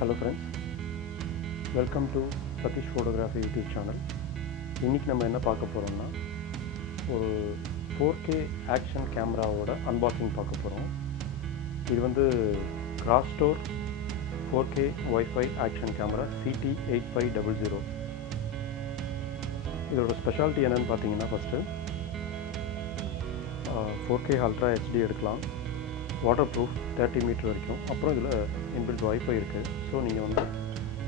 Hello friends, welcome to Sathish Photography YouTube channel. இன்னைக்கு நம்ம என்ன பார்க்க போறோம்னா ஒரு 4K action கேமராவோட unboxing பார்க்க போறோம். இது வந்து Crosstour 4K Wi-Fi action camera CT8500. இதோட ஸ்பெஷாலிட்டி என்னன்னு பார்த்தீங்கன்னா ஃபர்ஸ்ட் 4K Ultra HD எடுக்கலாம், வாட்டர் ப்ரூஃப் 30 மீட்டர் வரைக்கும். அப்புறம் இதில் இன்பில்ட் வைஃபை இருக்குது. ஸோ நீங்கள் வந்து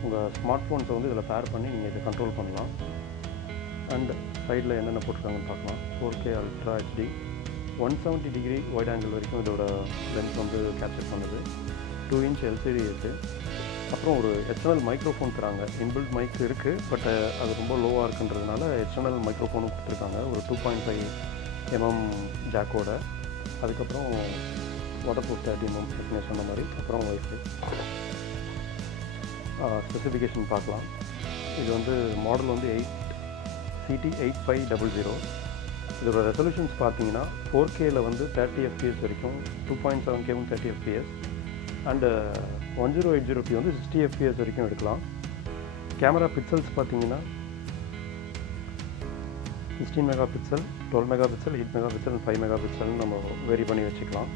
உங்கள் ஸ்மார்ட் ஃபோன்ஸை வந்து இதில் பேர் பண்ணி நீங்கள் இதை கண்ட்ரோல் பண்ணலாம். அண்ட் சைடில் என்னென்ன போட்டிருக்காங்கன்னு பார்க்கலாம். 4K Ultra HD 170 degree wide angle வரைக்கும் இதோட லென்ஸ் வந்து கேப்சர் பண்ணுது. 2 inch LCD இருக்குது. அப்புறம் ஒரு எக்ஸ்டர்னல் மைக்ரோஃபோன் தராங்க. இன்பில்ட் மைக் இருக்குது, பட் அது ரொம்ப லோவாக இருக்குன்றதுனால எக்ஸ்டர்னல் மைக்ரோஃபோனும் கொடுத்துருக்காங்க ஒரு 2.5 mm ஜாக்கோட. அதுக்கப்புறம் வாட்டர் ப்ரூஃப் 30 mm ஏற்கனவே சொன்ன மாதிரி. அப்புறம் வைஃபை ஸ்பெசிஃபிகேஷன் பார்க்கலாம். இது வந்து மாடல் வந்து CT8500. இதோட ரெசல்யூஷன்ஸ் பார்த்தீங்கன்னா 4Kயில் வந்து 30 fps வரைக்கும், 2.7K 30 fps, அண்டு 1080p வந்து 60 fps வரைக்கும் எடுக்கலாம். கேமரா பிக்சல்ஸ் பார்த்தீங்கன்னா 16 மெகாபிக்சல், 12 மெகாபிக்சல், 8 மெகாபிக்சல், 5 மெகாபிக்சல்னு நம்ம வேரி பண்ணி வச்சுக்கலாம்.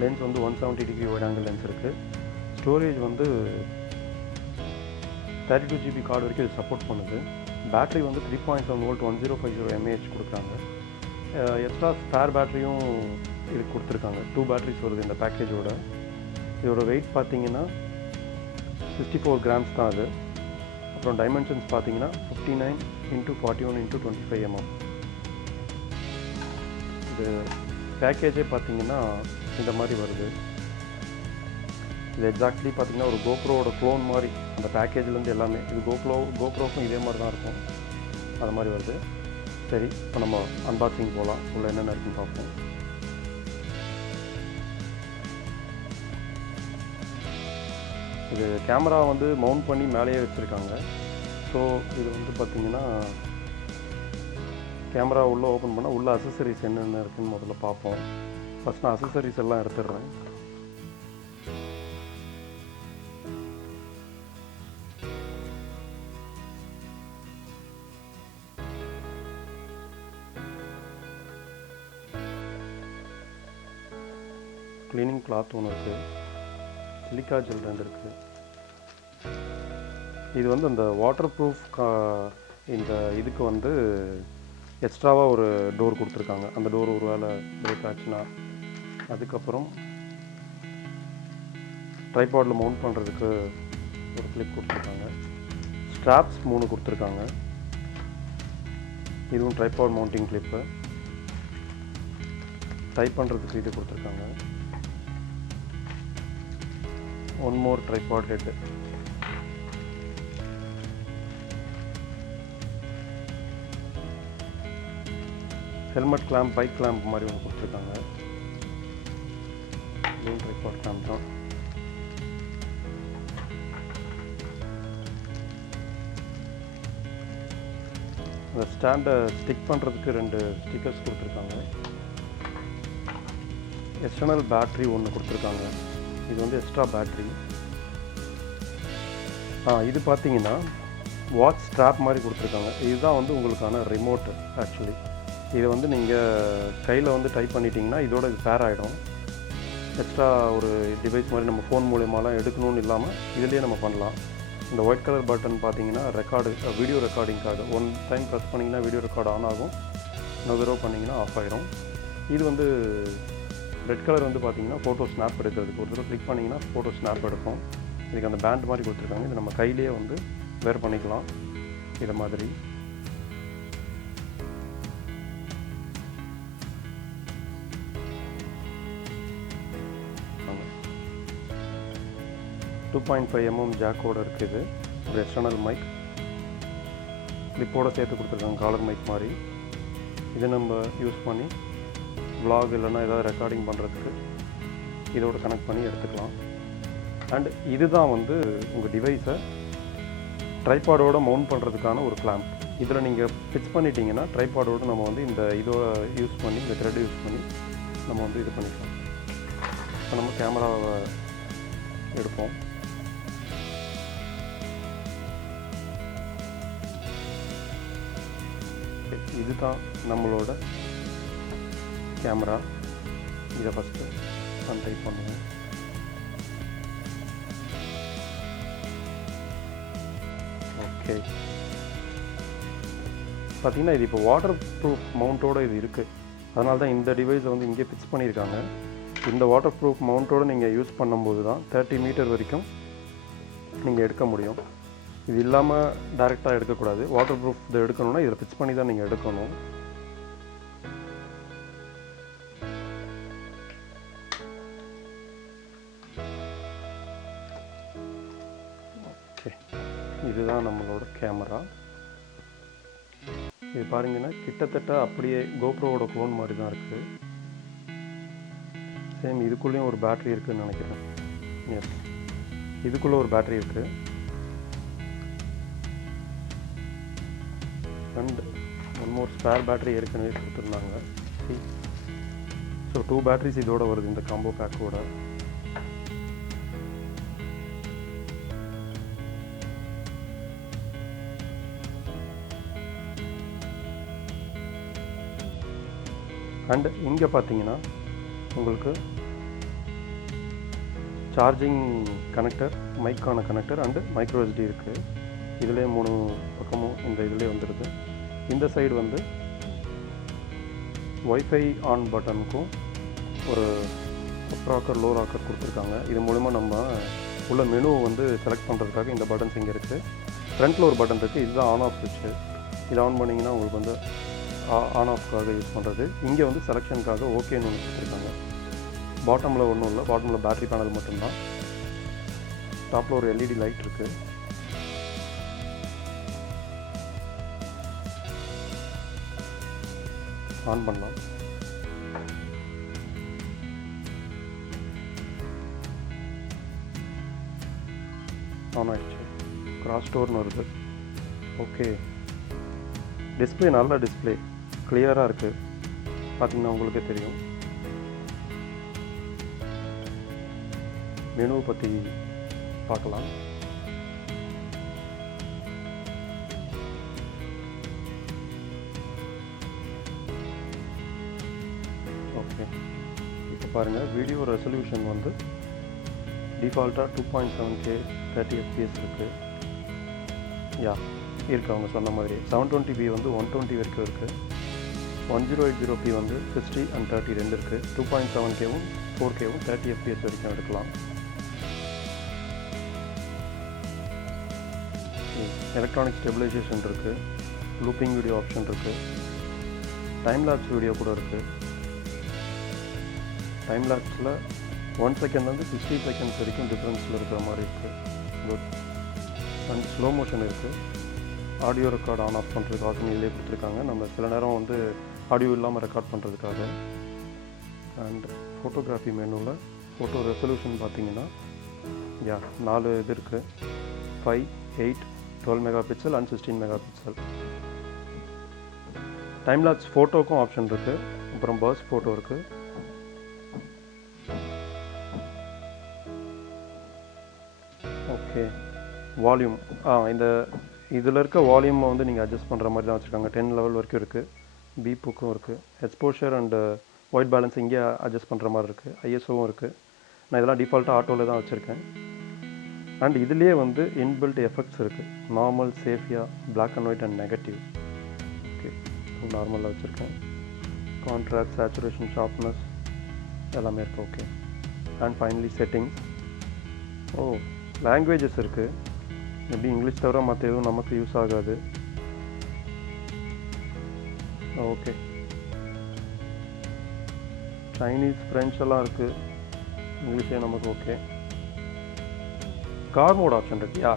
லென்ஸ் வந்து 170 டிகிரி வைட் ஆங்கிள் லென்ஸ் இருக்குது. ஸ்டோரேஜ் வந்து 32 GB கார்டு வரைக்கும் இது சப்போர்ட் பண்ணுது. பேட்டரி வந்து 3.7 volt 1050 mAh கொடுக்குறாங்க. எக்ஸ்ட்ரா ஸ்பேர் பேட்டரியும் இது கொடுத்துருக்காங்க. 2 பேட்டரிஸ் வருது இந்த பேக்கேஜோட. இதோட வெயிட் பார்த்தீங்கன்னா 64 grams தான் அது. அப்புறம் டைமென்ஷன்ஸ் பார்த்தீங்கன்னா 59 × 41 × 25 mm. இது பேக்கேஜே பார்த்தீங்கன்னா இந்த மாதிரி வருது. இது எக்ஸாக்ட்லி பார்த்தீங்கன்னா ஒரு கோப்ரோவோட க்ளோன் மாதிரி அந்த பேக்கேஜ்லேருந்து எல்லாமே. இது கோப்ரோக்கும் இதே மாதிரி தான் இருக்கும், அது மாதிரி வருது. சரி, இப்போ நம்ம அன்பாக்சிங் போகலாம். உள்ள என்னென்ன இருக்குன்னு பார்ப்போம். இது கேமரா வந்து மவுண்ட் பண்ணி மேலேயே வச்சுருக்காங்க. ஸோ இது வந்து பார்த்திங்கன்னா கேமரா உள்ளே ஓப்பன் பண்ணால் உள்ள அசசரிஸ் என்னென்ன இருக்குதுன்னு முதல்ல பார்ப்போம். ஃபஸ்ட் நான் அசசரிஸ் எல்லாம் எடுத்துடுறேன். க்ளீனிங் கிளாத் ஒன்று இருக்குது, சிலிக்கா ஜெல் 2 இருக்குது. இது வந்து அந்த வாட்டர் ப்ரூஃப் இந்த இதுக்கு வந்து எக்ஸ்ட்ராவாக ஒரு டோர் கொடுத்துருக்காங்க. அந்த டோர் ஒரு வேளை பிரேக் ஆச்சுன்னா. அதுக்கப்புறம் ட்ரைபாடில் மவுண்ட் பண்ணுறதுக்கு ஒரு கிளிப் கொடுத்துருக்காங்க. ஸ்ட்ராப்ஸ் 3 கொடுத்துருக்காங்க. இதுவும் ட்ரைபாட் மவுண்டிங் கிளிப்பு. டைப் பண்ணுறதுக்கு இது கொடுத்துருக்காங்க. One more tripod head. Helmet clamp, bike clamp மாதிரி ஒன்று கொடுத்துருக்காங்க. இதுவும் ட்ரைபாட் கிளாம்ப் தான். அந்த ஸ்டாண்டை ஸ்டிக் பண்ணுறதுக்கு 2 ஸ்டிக்கர்ஸ் கொடுத்துருக்காங்க. எக்ஸ்டர்னல் பேட்ரி ஒன்று கொடுத்துருக்காங்க. இது வந்து எக்ஸ்ட்ரா பேட்ரி. இது பார்த்தீங்கன்னா வாட்ச் ஸ்ட்ராப் மாதிரி கொடுத்துருக்காங்க. இதுதான் வந்து உங்களுக்கான ரிமோட்டு. ஆக்சுவலி இதை வந்து நீங்கள் கையில் வந்து டைப் பண்ணிட்டீங்கன்னா இதோட இது பேர் ஆகிடும். எக்ஸ்ட்ரா ஒரு டிவைஸ் மாதிரி நம்ம ஃபோன் மூலியமாலாம் எடுக்கணும்னு இல்லாமல் இதுலேயே நம்ம பண்ணலாம். இந்த ஒயிட் கலர் பட்டன் பார்த்தீங்கன்னா வீடியோ ரெக்கார்டிங்காக. 1 டைம் ப்ரெஸ் பண்ணிங்கன்னா வீடியோ ரெக்கார்ட் ஆன் ஆகும், இன்னொரு தடவை பண்ணிங்கன்னா ஆஃப் ஆகிடும். இது வந்து ரெட் கலர் வந்து பார்த்தீங்கன்னா ஃபோட்டோ ஸ்னாப் எடுக்கிறதுக்கு. ஒரு தடவை கிளிக் பண்ணிங்கன்னா ஃபோட்டோ ஸ்னாப் எடுக்கும். இதுக்கு அந்த பேண்ட் மாதிரி கொடுத்துருக்காங்க. இது நம்ம கையிலேயே வந்து வேர் பண்ணிக்கலாம் இதை மாதிரி. டூ 2.5 mm ஜாக்கோட இருக்குது. ஒரு எக்ஸ்டர்னல் மைக் கிளிப்போடு சேர்த்து கொடுத்துருக்காங்க, காலர் மைக் மாதிரி. இதை நம்ம யூஸ் பண்ணி vlog இல்லைன்னா ஏதாவது ரெக்கார்டிங் பண்ணுறதுக்கு இதோட கனெக்ட் பண்ணி எடுத்துக்கலாம். அண்ட் இதுதான் வந்து உங்கள் டிவைஸை ட்ரைபாடோடு மவுண்ட் பண்ணுறதுக்கான ஒரு கிளாம்ப். இதில் நீங்கள் ஃபிக்ஸ் பண்ணிட்டீங்கன்னா ட்ரைபாடோடு நம்ம வந்து இந்த இதோட யூஸ் பண்ணி, இந்த த்ரெட் யூஸ் பண்ணி நம்ம வந்து இது பண்ணிக்கலாம். இப்போ நம்ம கேமராவை எடுப்போம். இதுதான் நம்மளோட கேமரா. இதை ஃபஸ்ட்டு அன்டைப் பண்ணுவோம். ஓகே, பார்த்தீங்கன்னா இது இப்போ வாட்டர் ப்ரூஃப் மவுண்ட்டோடு இது இருக்குது. அதனால தான் இந்த டிவைஸை வந்து இங்கே ஃபிக்ஸ் பண்ணியிருக்காங்க. இந்த வாட்டர் ப்ரூஃப் மவுண்ட்டோடு நீங்கள் யூஸ் பண்ணும்போது தான் 30 மீட்டர் வரைக்கும் நீங்கள் எடுக்க முடியும். இது இல்லாமல் டைரெக்டாக எடுக்கக்கூடாது. வாட்டர் ப்ரூஃப் இதை எடுக்கணும்னா இதில் ஃபிக்ஸ் பண்ணி தான் நீங்கள் எடுக்கணும். ஓகே, இதுதான் நம்மளோட கேமரா. இது பாருங்கன்னா கிட்டத்தட்ட அப்படியே கோப்ரோவோட க்ளோன் மாதிரி தான் இருக்குது. சேம் இதுக்குள்ளேயும் ஒரு பேட்ரி இருக்குதுன்னு நினைக்கிறேன். எஸ், இதுக்குள்ளே ஒரு பேட்ரி இருக்குது. And one more spare battery ஏற்கனவே கொடுத்துருந்தாங்க. ஸோ 2 பேட்ரிஸ் இதோட வருது இந்த காம்போ பேக்கோட. அண்ட் இங்கே பார்த்தீங்கன்னா உங்களுக்கு சார்ஜிங் கனெக்டர், மைக்கான கனெக்டர் அண்டு மைக்ரோ எஸ்டி இருக்குது. இதிலே 3 பக்கமும் இந்த இதிலே வந்துடுது. இந்த சைடு வந்து ஒய்ஃபை ஆன் பட்டனுக்கும் ஒரு அப் ராக்கர், லோ ராக்கர் கொடுத்துருக்காங்க. இது மூலமாக நம்ம உள்ள மெனுவை வந்து செலக்ட் பண்ணுறதுக்காக இந்த பட்டன்ஸ் இங்கே இருக்குது. ஃப்ரண்ட்டில் ஒரு பட்டன் இருக்குது, இதுதான் ஆன் ஆஃப் ஸ்விட்ச்சு. இது ஆன் பண்ணிங்கன்னா உங்களுக்கு வந்து ஆன் ஆஃப்காக யூஸ் பண்ணுறது. இங்கே வந்து செலெக்ஷனுக்காக ஓகேன்னு ஒன்று கொடுத்துருக்காங்க. பாட்டமில் ஒன்றும் இல்லை, பாட்டமில் பேட்ரி பேனல் மட்டும்தான். டாப்பில் ஒரு எல்இடி லைட் இருக்குது. ஆன் பண்ணலாம். ஆன் ஆகிடுச்சு. கிராஸ்டோர்னு வருது. ஓகே, டிஸ்பிளே நல்ல டிஸ்பிளே, கிளியராக இருக்குது. பார்த்தீங்கன்னா உங்களுக்கே தெரியும். மெனுவை பற்றி பார்க்கலாம். ஓகே, இப்போ பாருங்கள், வீடியோ ரெசல்யூஷன் வந்து டிஃபால்ட்டாக 2.7K 30 FPS இருக்குது. யா இருக்குது, அவங்க சொன்ன மாதிரி. 720p வந்து 120 வரைக்கும் இருக்குது. 1080p வந்து 60 and 30 ரெண்டு இருக்குது. 2.7Kவும் 4Kவும் 30 FPS வரைக்கும் எடுக்கலாம். எலக்ட்ரானிக் ஸ்டெபிலைசேஷன் இருக்குது, லூப்பிங் வீடியோ ஆப்ஷன் இருக்குது, டைம் லாப்ஸ் வீடியோ கூட இருக்குது. டைம் லாப்ஸில் 1 செகண்ட் வந்து 60 செகண்ட்ஸ் வரைக்கும் டிஃப்ரென்ஸில் இருக்கிற மாதிரி இருக்குது. குட். அண்ட் ஸ்லோ மோஷன் இருக்குது. ஆடியோ ரெக்கார்ட் ஆன் ஆஃப் பண்ணுறதுக்கு ஆப்ஷன் இதிலே கொடுத்துருக்காங்க. நம்ம சில நேரம் வந்து ஆடியோ இல்லாமல் ரெக்கார்ட் பண்ணுறதுக்காக. அண்ட் ஃபோட்டோகிராஃபி மெனுவில் ஃபோட்டோ ரெசல்யூஷன் பார்த்தீங்கன்னா 4 இது இருக்குது. 5, 8, 12 megapixel and 16 megapixel. Time lapse ஃபோட்டோக்கும் ஆப்ஷன் இருக்குது. அப்புறம் பர்ஸ்ட் ஃபோட்டோ இருக்குது. ஓகே, வால்யூம் இந்த இதில் இருக்க வால்யூமை வந்து நீங்கள் அட்ஜஸ்ட் பண்ணுற மாதிரி தான் வச்சுருக்காங்க. 10 லெவல் வரைக்கும் இருக்குது. பீப்புக்கும் இருக்குது. எக்ஸ்போஷர் அண்ட் ஒயிட் பேலன்ஸ் இங்கே அட்ஜஸ்ட் பண்ணுற மாதிரி இருக்குது. ஐஎஸ்ஓவும் இருக்குது. நான் இதெல்லாம் டிஃபால்ட்டாக ஆட்டோவில் தான் வச்சுருக்கேன். அண்ட் இதுலேயே வந்து இன்பில்ட் எஃபெக்ட்ஸ் இருக்குது. Normal, sepia, black and white and negative. Okay, நார்மலாக வச்சுருக்கேன். கான்ட்ராஸ்ட், சேச்சுரேஷன், ஷார்ப்னஸ் எல்லாமே இருக்குது. Okay, and finally settings. Languages இருக்குது. எப்படி இங்கிலீஷ் தவிர மற்ற எதுவும் நமக்கு யூஸ் ஆகாது. ஓகே, சைனீஸ், ஃப்ரெஞ்ச் எல்லாம் இருக்குது. இங்கிலீஷே நமக்கு ஓகே. கார் மோட் ஆப்ஷன் இருக்குயா.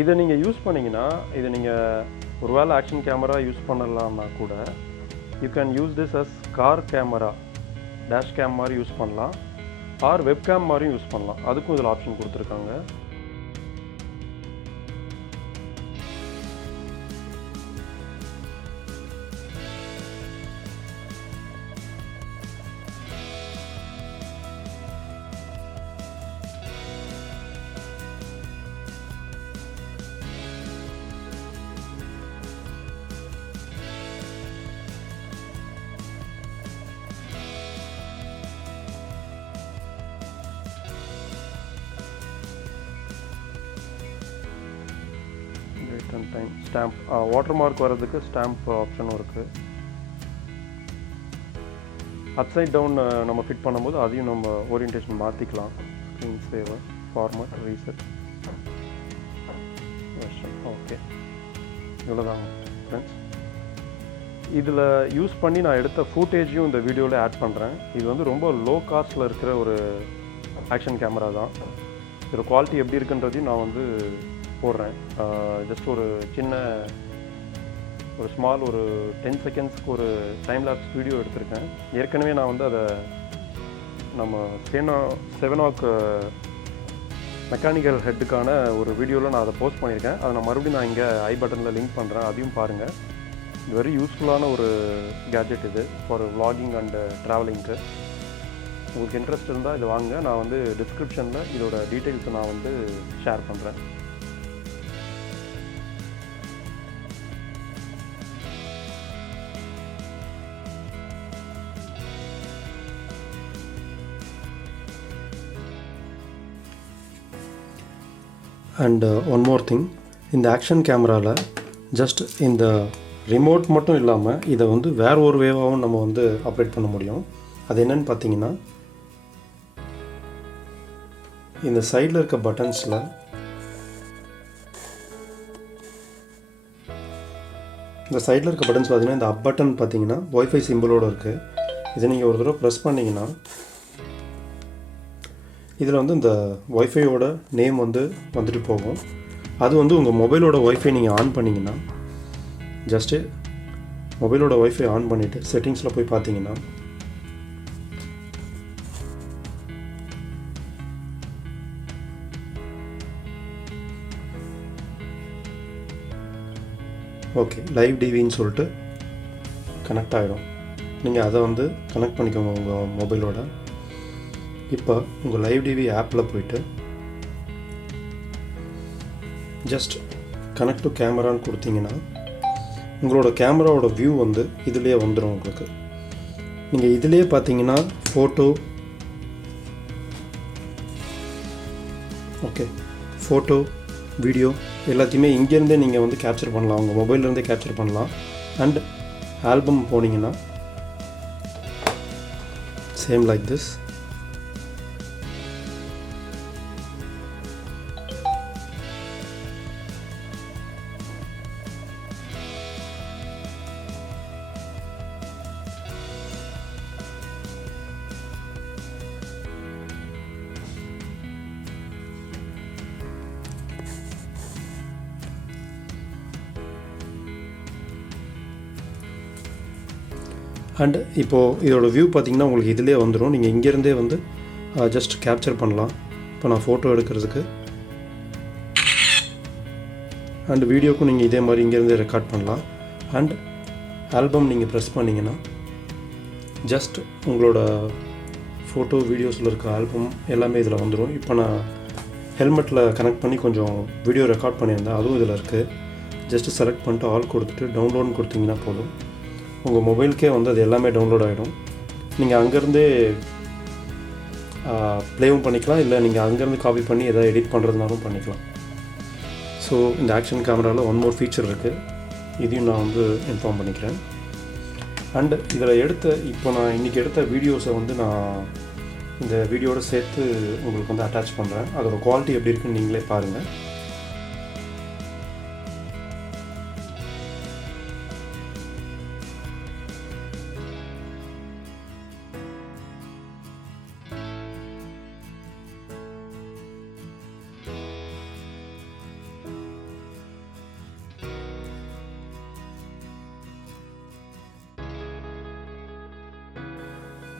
இதை நீங்கள் யூஸ் பண்ணிங்கன்னா, இதை நீங்கள் ஒரு வேளை ஆக்ஷன் கேமரா யூஸ் பண்ணலாம்னா கூட you can use this as car camera, dash cam மாதிரி யூஸ் பண்ணலாம். ஆர் வெப்கேம் மாதிரியும் யூஸ் பண்ணலாம். அதுக்கும் இதில் ஆப்ஷன் கொடுத்துருக்காங்க. சம்டைம் ஸ்டாம்ப் வாட்டர் மார்க் வர்றதுக்கு ஸ்டாம்ப் ஆப்ஷனும் இருக்குது. அப்சைட் டவுன் நம்ம ஃபிட் பண்ணும்போது அதையும் நம்ம ஓரியன்டேஷன் மாற்றிக்கலாம். ஸ்க்ரீன் சேவர், ஃபார்மட், ரீசெட், வெர்ஷன். ஓகே, இவ்வளோதாங்க ஃப்ரெண்ட்ஸ். இதில் யூஸ் பண்ணி நான் எடுத்த ஃபூட்டேஜையும் இந்த வீடியோவில் ஆட் பண்ணுறேன். இது வந்து ரொம்ப லோ காஸ்ட்டில் இருக்கிற ஒரு ஆக்ஷன் கேமரா தான். இதோட குவாலிட்டி எப்படி இருக்குன்றதையும் நான் வந்து போடுறேன். ஜஸ்ட் ஒரு சின்ன ஒரு ஸ்மால் ஒரு 10 செகண்ட்ஸ்க்கு ஒரு டைம் லேப்ஸ் வீடியோ எடுத்திருக்கேன். ஏற்கனவே நான் வந்து அதை நம்ம செவனாக் மெக்கானிக்கல் ஹெட்டுக்கான ஒரு வீடியோவில் நான் அதை போஸ்ட் பண்ணியிருக்கேன். அதை நான் மறுபடியும் இங்கே ஐ பட்டனில் லிங்க் பண்ணுறேன், அதையும் பாருங்கள். இது வெரி யூஸ்ஃபுல்லான ஒரு கேட்ஜெட் இது ஃபார் vlogging அண்ட் ட்ராவலிங்க்கு. உங்களுக்கு இன்ட்ரெஸ்ட் இருந்தால் இது வாங்க. நான் வந்து டிஸ்கிரிப்ஷனில் இதோட டீட்டெயில்ஸை நான் வந்து ஷேர் பண்ணுறேன். அண்ட் ஒன் மோர் திங், இந்த ஆக்ஷன் கேமராவில் ஜஸ்ட் இந்த ரிமோட் மட்டும் இல்லாமல் இதை வந்து வேறு ஒரு வேவாகவும் நம்ம வந்து ஆப்ரேட் பண்ண முடியும். அது என்னென்னு பார்த்தீங்கன்னா, இந்த சைடில் இருக்க பட்டன்ஸில் பார்த்தீங்கன்னா இந்த அப் பட்டன் பார்த்தீங்கன்னா ஒய்ஃபை சிம்பிளோடு இருக்குது. இதை நீங்கள் ஒரு தடவை ப்ரெஸ் பண்ணிங்கன்னா இதில் வந்து இந்த ஒய்ஃபையோட நேம் வந்து வந்துட்டு போகும். அது வந்து உங்கள் மொபைலோட ஒய்ஃபை நீங்கள் ஆன் பண்ணிங்கன்னா, ஜஸ்ட்டு மொபைலோட ஒய்ஃபை ஆன் பண்ணிவிட்டு செட்டிங்ஸில் போய் பார்த்தீங்கன்னா ஓகே லைவ் டிவின்னு சொல்லிட்டு கனெக்ட் ஆகிடும். நீங்கள் அதை வந்து கனெக்ட் பண்ணிக்கோங்க உங்கள் மொபைலோட. இப்போ உங்கள் லைவ் டிவி ஆப்பில் போய்ட்டு ஜஸ்ட் கனெக்ட் டு கேமரான்னு கொடுத்தீங்கன்னா உங்களோட கேமராவோட வியூ வந்து இதுலேயே வந்துடும் உங்களுக்கு. நீங்கள் இதிலே பார்த்தீங்கன்னா ஃபோட்டோ வீடியோ எல்லாத்தையுமே இங்கேருந்தே நீங்கள் வந்து கேப்சர் பண்ணலாம், உங்கள் மொபைல்லேருந்தே கேப்சர் பண்ணலாம். அண்ட் ஆல்பம் போனீங்கன்னா சேம் லைக் திஸ். அண்ட் இப்போது இதோட வியூ பார்த்திங்கன்னா உங்களுக்கு இதிலே வந்துடும். நீங்கள் இங்கேருந்தே வந்து ஜஸ்ட் கேப்சர் பண்ணலாம். இப்போ நான் ஃபோட்டோ எடுக்கிறதுக்கு அண்ட் வீடியோக்கும் நீங்கள் இதே மாதிரி இங்கேருந்தே ரெக்கார்ட் பண்ணலாம். அண்ட் ஆல்பம் நீங்கள் ப்ரெஸ் பண்ணிங்கன்னா ஜஸ்ட் உங்களோட ஃபோட்டோ வீடியோஸில் இருக்க ஆல்பம் எல்லாமே இதில் வந்துடும். இப்போ நான் ஹெல்மெட்டில் கனெக்ட் பண்ணி கொஞ்சம் வீடியோ ரெக்கார்ட் பண்ணியிருந்தேன், அதுவும் இதில் இருக்குது. ஜஸ்ட்டு செலக்ட் பண்ணிட்டு ஆல் கொடுத்துட்டு டவுன்லோட்னு கொடுத்தீங்கன்னா போதும், உங்கள் மொபைலுக்கே வந்து அது எல்லாமே டவுன்லோட் ஆகிடும். நீங்கள் அங்கேருந்தே ப்ளேவும் பண்ணிக்கலாம், இல்லை நீங்கள் அங்கேருந்து காப்பி பண்ணி எதாவது எடிட் பண்ணுறதுனாலும் பண்ணிக்கலாம். ஸோ இந்த ஆக்ஷன் கேமராவில் ஒன் மோர் ஃபீச்சர் இருக்குது, இதையும் நான் வந்து இன்ஃபார்ம் பண்ணிக்கிறேன். அண்ட் இதில் இப்போ நான் இன்றைக்கி எடுத்த வீடியோஸை வந்து நான் இந்த வீடியோட சேர்த்து உங்களுக்கு வந்து அட்டாச் பண்ணுறேன். அதோட குவாலிட்டி எப்படி இருக்குன்னு நீங்களே பாருங்கள்.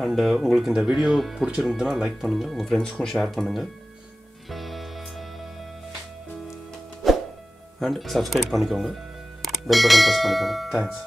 அண்டு உங்களுக்கு இந்த வீடியோ பிடிச்சிருந்ததுன்னா லைக் பண்ணுங்கள், உங்கள் ஃப்ரெண்ட்ஸ்க்கும் ஷேர் பண்ணுங்கள். அண்ட் சப்ஸ்கிரைப் பண்ணிக்கோங்க, பெல் பட்டன் ப்ரெஸ் பண்ணிக்கோங்க. தேங்க்ஸ்.